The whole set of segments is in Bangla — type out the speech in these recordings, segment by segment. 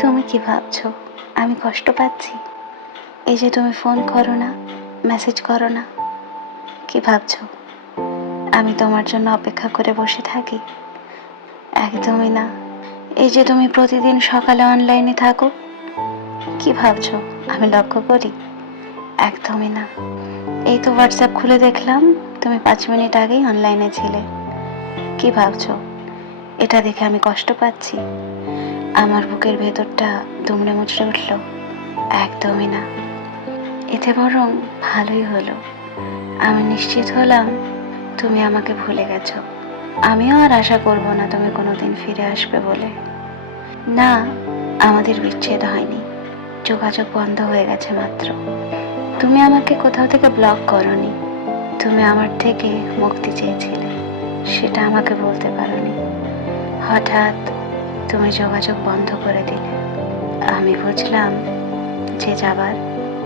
তুমি কি ভাবছো আমি কষ্ট পাচ্ছি? এই যে তুমি ফোন করো না, মেসেজ করো না, কি ভাবছো আমি তোমার জন্য অপেক্ষা করে বসে থাকি? একদমই না। এই যে তুমি প্রতিদিন সকালে অনলাইনে থাকো, কি ভাবছো আমি লক্ষ্য করি? একদমই না। এই তো হোয়াটসঅ্যাপ খুলে দেখলাম তুমি 5 মিনিট আগেই অনলাইনে ছিলে, কি ভাবছো এটা দেখে আমি কষ্ট পাচ্ছি? আমার বুকের ভেতরটা দুমড়ে মুচড়ে উঠল। একদমই না। এতে বরং ভালোই হলো। আমি নিশ্চিত হলাম তুমি আমাকে ভুলে গেছো। আমিও আর আশা করব না তুমি কোনোদিন ফিরে আসবে বলে। না, আমাদের বিচ্ছেদ হয়নি, যোগাযোগ বন্ধ হয়ে গেছে মাত্র। তুমি আমাকে কোথাও থেকে ব্লক করনি, তুমি আমার থেকে মুক্তি চেয়েছিলে, সেটা আমাকে বলতে পারোনি। হঠাৎ তুমি যোগাযোগ বন্ধ করে দিলে। আমি বুঝলাম যে যাবার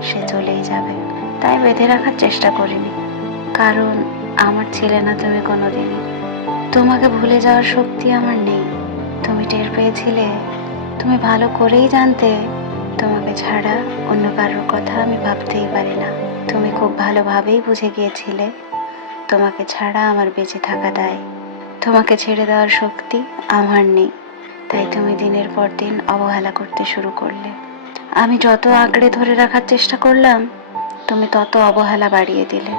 সে চলেই যাবে, তাই বেঁধে রাখার চেষ্টা করিনি। কারণ আমার ছিলে না তুমি কোনোদিনই। তোমাকে ভুলে যাওয়ার শক্তি আমার নেই। তুমি টের পেয়েছিলে, তুমি ভালো করেই জানতে তোমাকে ছাড়া অন্য কারোর কথা আমি ভাবতেই পারি না। তুমি খুব ভালোভাবেই বুঝে গিয়েছিলে তোমাকে ছাড়া আমার বেঁচে থাকা দায়। তোমাকে ছেড়ে দেওয়ার শক্তি আমার নেই, তাই তুমি দিনের পর দিন অবহেলা করতে শুরু করলে। আমি যত আঁকড়ে ধরে রাখার চেষ্টা করলাম, তুমি তত অবহেলা বাড়িয়ে দিলে,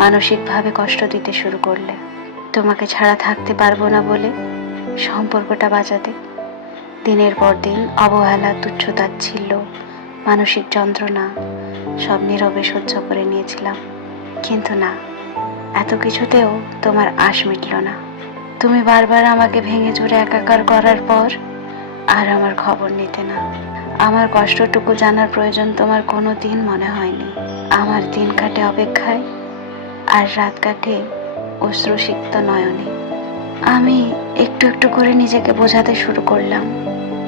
মানসিকভাবে কষ্ট দিতে শুরু করলে। তোমাকে ছাড়া থাকতে পারবো না বলে সম্পর্কটা বাঁচাতে দিনের পর দিন অবহেলা, তুচ্ছ-তাচ্ছিল্য, মানসিক যন্ত্রণা সব নীরবে সহ্য করে নিয়েছিলাম। কিন্তু না, এত কিছুতেও তোমার আশ মিটল না। তুমি বারবার আমাকে ভেঙে চুরে একাকার করার পর আর আমার খবর নিতে না। আমার কষ্টটুকু জানার প্রয়োজন তোমার কোনো দিন মনে হয়নি। আমার দিন কাটে অপেক্ষায়, আর রাত কাটে অশ্রুসিক্ত নয়নে। আমি একটু একটু করে নিজেকে বোঝাতে শুরু করলাম,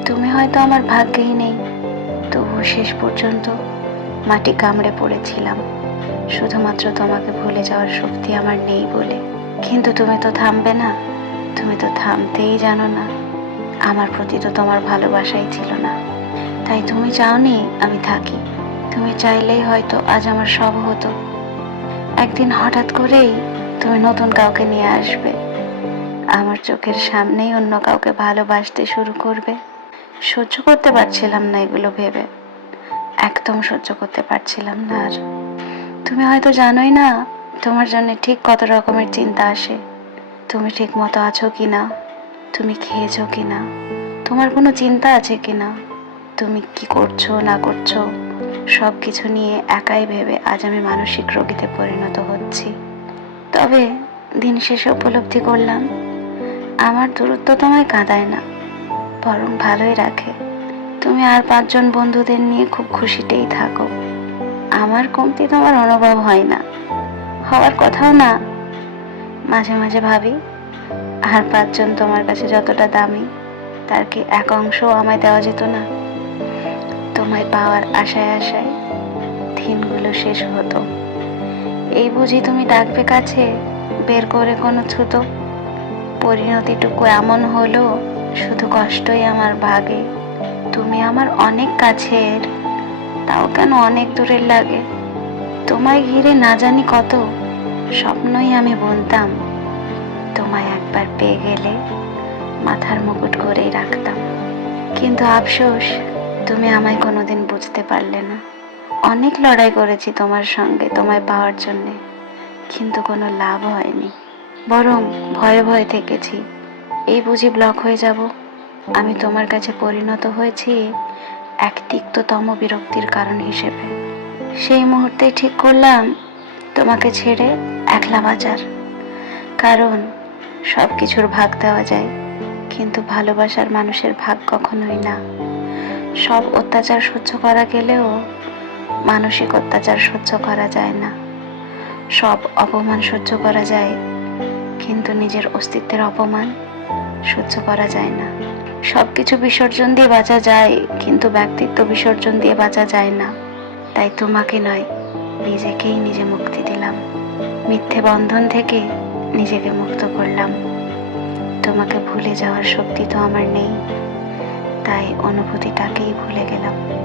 তুমি হয়তো আমার ভাগ্যেই নেই, তবুও শেষ পর্যন্ত মাটি কামড়ে পড়েছিলাম, শুধুমাত্র তোমাকে ভুলে যাওয়ার শক্তি আমার নেই বলে। কিন্তু তুমি তো থামবে না, তুমি তো থামতেই জানো না। আমার প্রতি তো তোমার ভালোবাসাই ছিল না, তাই তুমি চাওনি আমি থাকি। তুমি চাইলেই হয়তো আজ আমার সব হতো। একদিন হঠাৎ করেই তুমি নতুন কাউকে নিয়ে আসবে, আমার চোখের সামনেই অন্য কাউকে ভালোবাসতে শুরু করবে। সহ্য করতে পারছিলাম না এগুলো ভেবে, একদম সহ্য করতে পারছিলাম না আর। তুমি হয়তো জানোই না তোমার জন্য ঠিক কত রকমের চিন্তা আসে। তুমি ঠিক মতো আছো কিনা, তুমি খেয়েছো কিনা, তোমার কোনো চিন্তা আছে কিনা, তুমি কি করছো না করছো, সব কিছু নিয়ে একাই ভেবে আজ আমি মানসিক রোগীতে পরিণত হচ্ছি। তবে দিন শেষে উপলব্ধি করলাম আমার দূরত্ব তোমায় কাঁদায় না, বরং ভালোই রাখে। তুমি আর 5জন বন্ধুদের নিয়ে খুব খুশিতেই থাকো। আমার কমতি তোমার অনুভব হয় না, হওয়ার কথাও না। মাঝে মাঝে ভাবি, আর 5জন তোমার কাছে যতটা দামি, তার কি এক অংশও আমায় দেওয়া যেত না? তোমায় পাওয়ার আশায় আশায় দিনগুলো শেষ হতো। এই বুঝি তুমি ডাকবে কাছে, বের করে কোনো ছুতো। পরিণতিটুকু এমন হলো, শুধু কষ্টই আমার ভাগে। তুমি আমার অনেক কাছের, তাও কেন অনেক দূরের লাগে। তোমায় ঘিরে না জানি কত স্বপ্নই আমি বুনতাম, তোমায় একবার পেয়ে গেলে মাথার মুকুট করেই রাখতাম। কিন্তু আফসোস, তুমি আমায় কোনোদিন বুঝতে পারলে না। অনেক লড়াই করেছি তোমার সঙ্গে তোমায় পাওয়ার জন্যে, কিন্তু কোনো লাভ হয়নি, বরং ভয়ে ভয়ে থেকেছি। এই বুঝি ব্লক হয়ে যাব। আমি তোমার কাছে পরিণত হয়েছি এক তিক্ততম বিরক্তির কারণ হিসেবে। সেই মুহূর্তেই ঠিক করলাম তোমাকে ছেড়ে একলা বাঁচার। কারণ সব কিছুর ভাগ দেওয়া যায়, কিন্তু ভালোবাসার মানুষের ভাগ কখনোই না। সব অত্যাচার সহ্য করা গেলেও মানসিক অত্যাচার সহ্য করা যায় না। সব অপমান সহ্য করা যায়, কিন্তু নিজের অস্তিত্বের অপমান সহ্য করা যায় না। সবকিছু বিসর্জন দিয়ে বাঁচা যায়, কিন্তু ব্যক্তিত্ব বিসর্জন দিয়ে বাঁচা যায় না। তাই তোমাকে নয়, নিজেকেই নিজে মুক্তি দিলাম। মিথ্যে বন্ধন থেকে নিজেকে মুক্ত করলাম। তোমাকে ভুলে যাওয়ার শক্তি তো আমার নেই, তাই অনুভূতিটাকেই ভুলে গেলাম।